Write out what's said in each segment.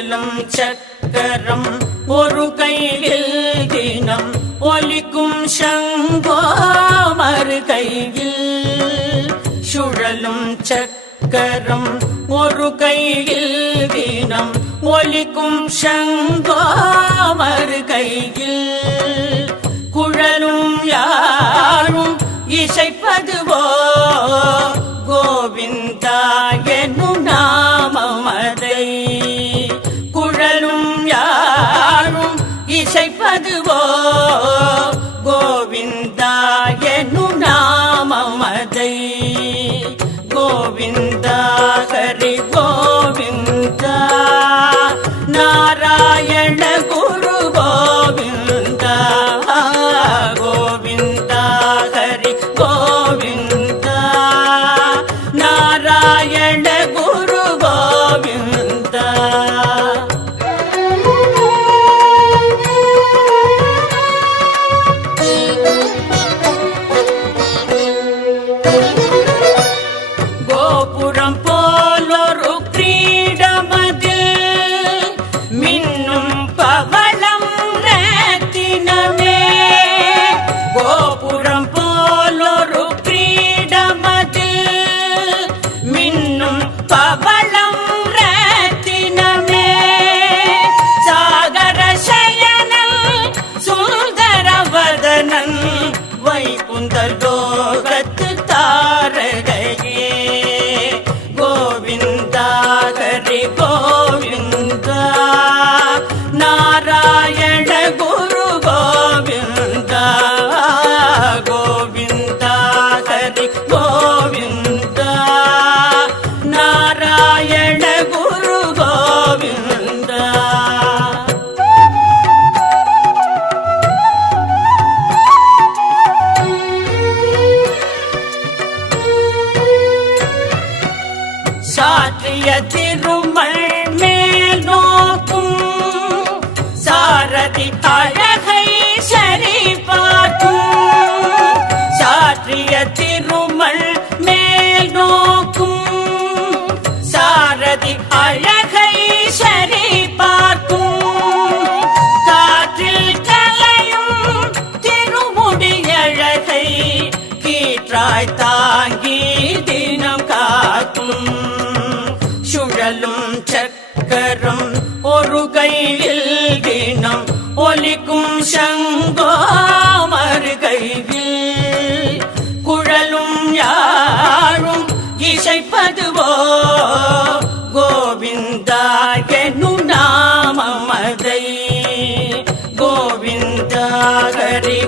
மண்டலம் சக்கரம் ஒரு கையில் தினம். ஒலிக்கும் சங்கோ மறு கையில். சுழலும் சக்கரம் ஒரு கையில் தினம். ஒலிக்கும் சங்கோ கையில். குழலும் யாரும் இசைப்பதுவோ அதுவோ திரும கல்லும் சக்கரம் ஒரு கையில் தினம் ஒலிக்கும் சங்கோ மறு கையில் குழலும் யாழும் இசைப்பதுவோ? கோவிந்தா எனும் நாமம் அதை. கோவிந்தா ஹரி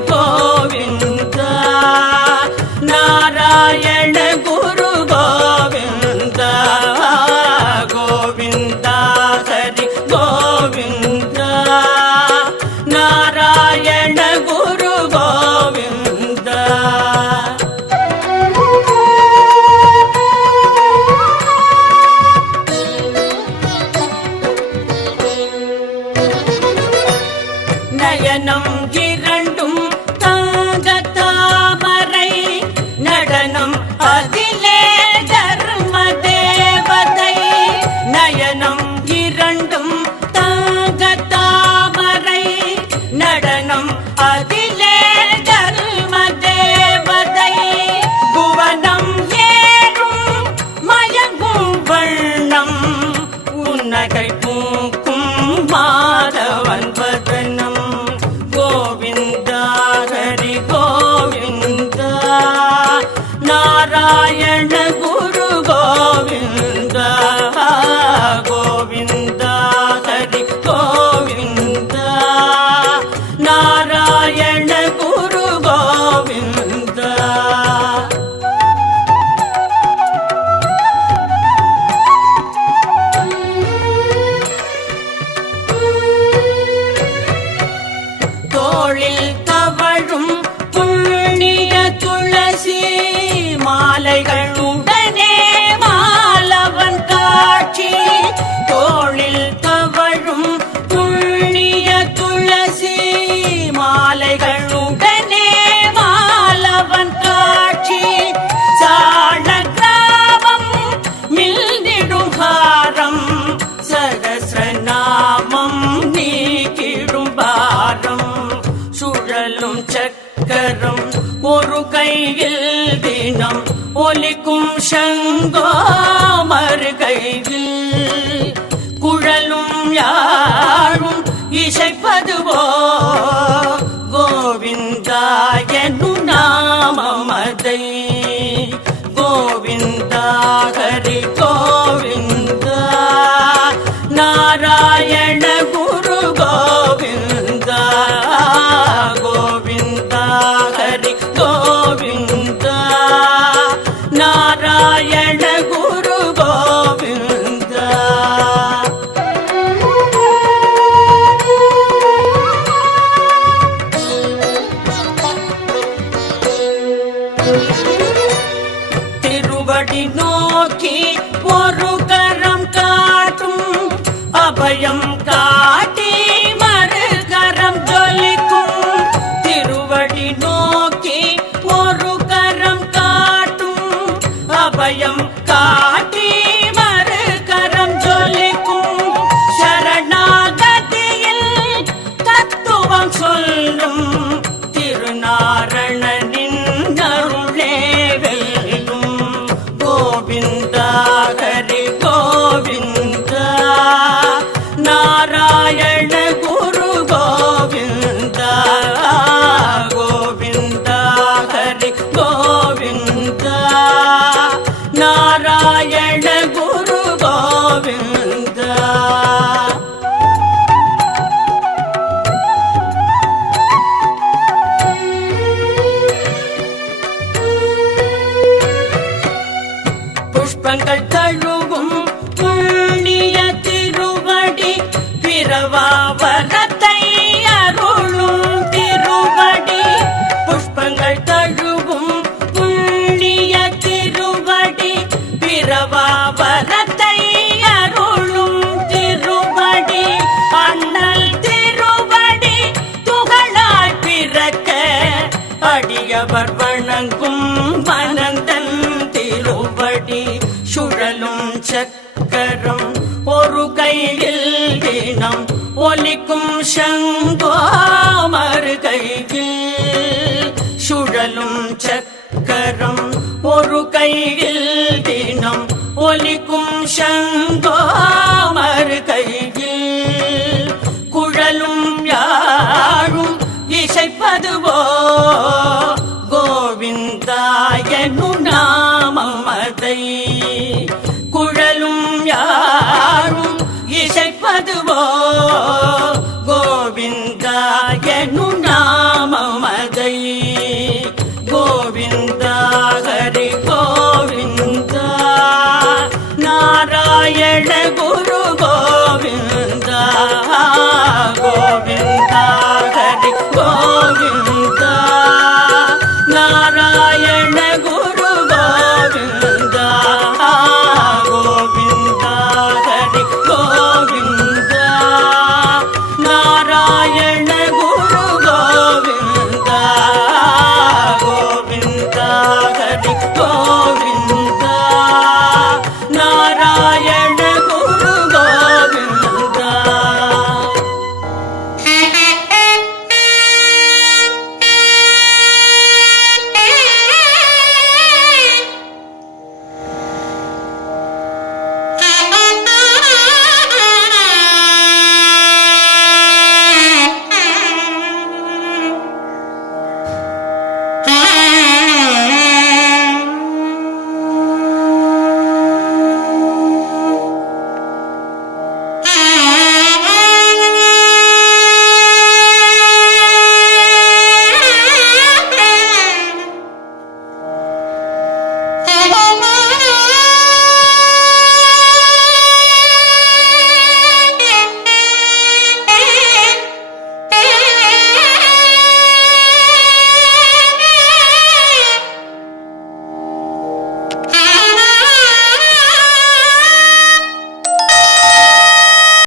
நாராயண இசைப்பதுவோ? கோவிந்தா என்னும் நாமமதை கோவிந்தா. ஹரி கோவிந்தா நாராயண புஷ்பங்கள் தழுவும் புண்ணிய திருவடி பிறவாவரத்தை அருளும் திருவடி. புஷ்பங்கள் தழுவும் புண்ணிய திருவடி பிறவாவரத்தை அருளும் திருவடி. அண்ணல் திருவடி துகளாய் பிறக்க அடியவர் வணங்கும் வனந்த சுழலும் சக்கரம் ஒரு கையில் தினம் ஒலிக்கும் சங்க குழலும் யாரும் இசைப்பதுவோ